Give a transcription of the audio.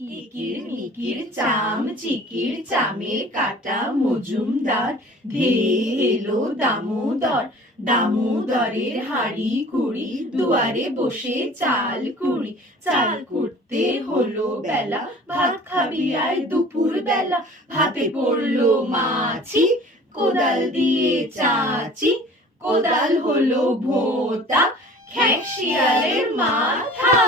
ইকির মিকির চাম চিকির চামের কাটা মজুমদার ধেয়ে এলো দামোদর। দামোদরের হাঁড়ি কুড়ি দুয়ারে বসে চাল কুড়ি। চাল কুড়তে হলো বেলা, ভাত খাবি আয় দুপুর বেলা। ভাতে পড়লো মাছি, কোদাল দিয়ে চাচি। কোদাল হলো ভোঁতা, খ্যাঁক শিয়ালের মাথা।